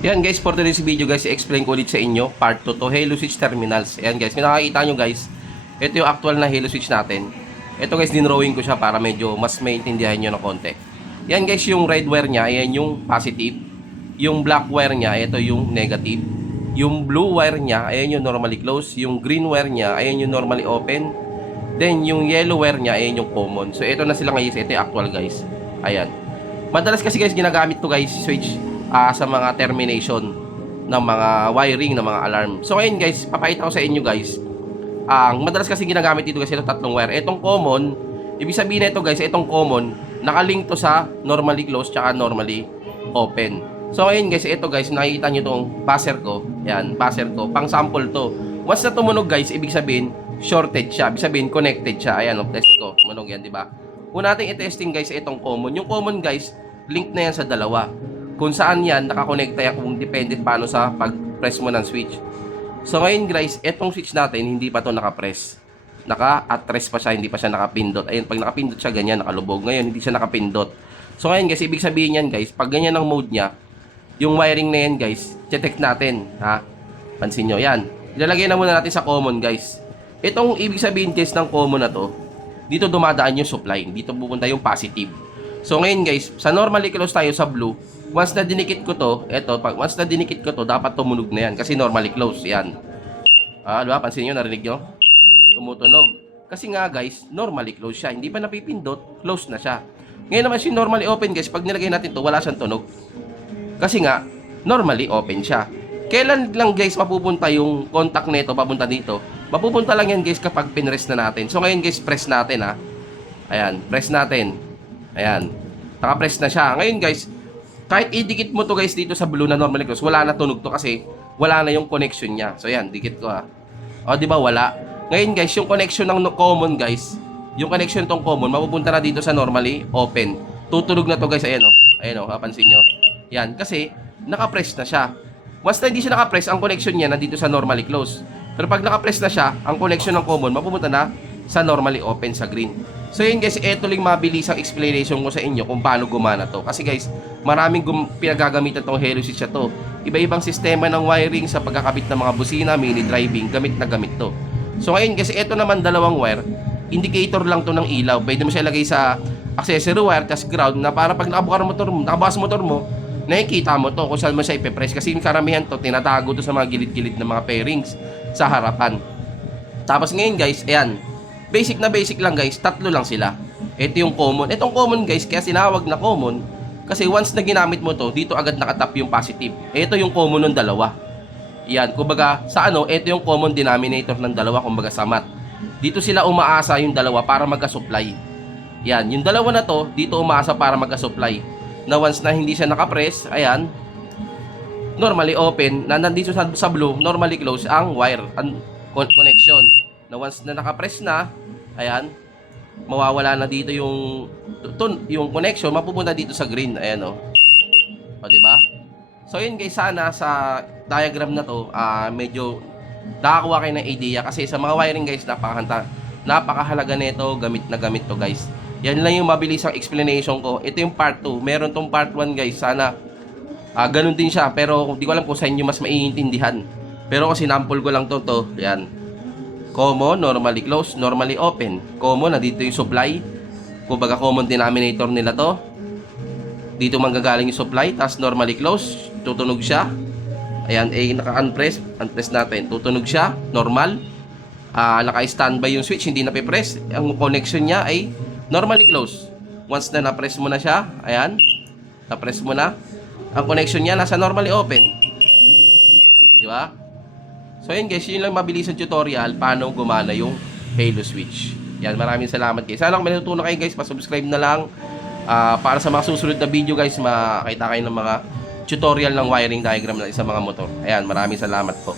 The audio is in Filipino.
Yan guys, for today's video guys, i-explain ko ulit sa inyo part 2 to Halo Switch Terminals. Ayan guys, kung nakakita nyo guys, ito yung actual na Halo Switch natin. Ito guys, dinrawing ko siya para medyo mas maintindihan nyo ng konti. Yan guys, yung red wire nya, ayan yung positive. Yung black wire nya, ito yung negative. Yung blue wire nya, ayan yung normally closed. Yung green wire nya, ayan yung normally open. Then yung yellow wire nya, ayan yung common. So ito na sila guys, ito yung actual guys. Ayan. Madalas kasi guys, ginagamit to guys, switch sa mga termination ng mga wiring ng mga alarm. So ngayon guys, papakita ko sa inyo guys. Ang madalas kasi ginagamit dito guys, ito tatlong wire. Itong common, ibig sabihin nito guys, itong common, nakalink to sa normally closed tsaka normally open. So ngayon guys, ito guys, nakikita nyo itong buzzer ko. Yan, buzzer ko. Pang sample to. Once na tumunog guys, ibig sabihin, shorted siya. Ibig sabihin, connected siya. Ayan, testing ko. Tumunog yan, di ba? Una natin i-testing guys, itong common. Yung common guys, link na yan sa dalawa. Kung saan yan, nakakonekta yan kung depende paano sa pag-press mo ng switch. So ngayon guys, etong switch natin, hindi pa to naka-press. Naka-attress pa siya, hindi pa siya nakapindot. Ayun, pag nakapindot siya, ganyan, nakalubog. Ngayon, hindi siya nakapindot. So ngayon guys, ibig sabihin yan guys, pag ganyan ang mode niya, yung wiring na yan guys, check natin. Ha? Pansin nyo, yan. Ilalagay na muna natin sa common guys. Itong ibig sabihin guys ng common na to, dito dumadaan yung supply. Dito pupunta yung positive. So ngayon guys, sa normally close tayo sa blue. Once na dinikit ko to, once na dinikit ko to, dapat tumunog na yan. Kasi normally close, yan. Diba? Pansin nyo, narinig nyo? Tumutunog. Kasi nga guys, normally close siya. Hindi pa napipindot, close na siya. Ngayon naman si normally open guys, pag nilagay natin to, wala siyang tunog. Kasi nga, normally open siya. Kailan lang guys mapupunta yung contact nito papunta dito? Mapupunta lang yan guys kapag pinrest na natin. So ngayon guys, press natin ha. Ayan, press natin. Ayan. Naka-press na siya. Ngayon guys, kahit idikit mo to guys dito sa blue na normally close, wala na tunog to kasi wala na yung connection niya. So ayan, dikit ko ha. O di ba wala? Ngayon guys, yung connection ng common guys, yung connection tong common mapupunta na dito sa normally open. Tutunog na to guys, ayan o. Ayan o, kapansin nyo. Yan, kasi naka-press na siya. Once na hindi siya naka-press, ang connection niya nandito sa normally close. Pero pag naka-press na siya, ang connection ng common mapupunta na sa normally open sa green. So yun guys, ito lang mabilisang explanation ko sa inyo kung paano gumana to. Kasi guys, maraming pinagagamitan tong Halo Switch to. Iba-ibang sistema ng wiring sa pagkakabit ng mga busina, mini driving, gamit na gamit to. So ngayon guys, ito naman dalawang wire, indicator lang to ng ilaw. Pwede mo siya ilagay sa accessory wire, tas ground, na para pag nakabukas motor mo, nakikita mo to kung saan mo siya ipe-press. Kasi yung karamihan to, tinatago to sa mga gilid-gilid ng mga pairings sa harapan. Tapos ngayon guys, ayan, basic na basic lang guys, tatlo lang sila. Ito yung common. Itong common guys, kaya sinawag na common kasi once na ginamit mo to, dito agad nakatap yung positive. Ito yung common ng dalawa. Yan, kumbaga sa ito yung common denominator ng dalawa, kumbaga sa math. Dito sila umaasa yung dalawa para magka-supply. Yan, yung dalawa na to, dito umaasa para magka-supply. Na once na hindi siya naka-press, ayan, normally open, na nandito sa blue, normally close ang wire, ang connection. Na once na naka-press na, ayan, mawawala na dito yung connection, mapupunta dito sa green. Ayan o. O diba? So yun guys, sana sa diagram na to, medyo nakakuha kayo ng idea. Kasi sa mga wiring guys, napakahalaga nito, gamit na gamit to guys. Yan lang yung mabilisang explanation ko. Ito yung part 2. Meron tong part 1 guys, sana ganun din siya. Pero di ko alam kung sa inyo mas maiintindihan. Pero kasi sample ko lang to. Yan. Common, normally closed, normally open. Common, na dito yung supply. Kumbaga common denominator nila to. Dito manggagaling yung supply. Tapos normally closed, tutunog siya. Ayan, naka-unpress. Unpress natin, tutunog siya, normal. Naka-standby yung switch, hindi napipress. Ang connection niya ay normally closed. Once na na-press mo na siya, ayan, na-press mo na, ang connection niya nasa normally open. Di ba? So yun guys, yun lang mabilis ang tutorial paano gumana yung Halo Switch. Yan, maraming salamat guys. Sana kung may natutunan kayo guys, pa-subscribe na lang. Para sa mga susunod na video guys, makita kayo ng mga tutorial ng wiring diagram ng isang mga motor. Ayan, maraming salamat po.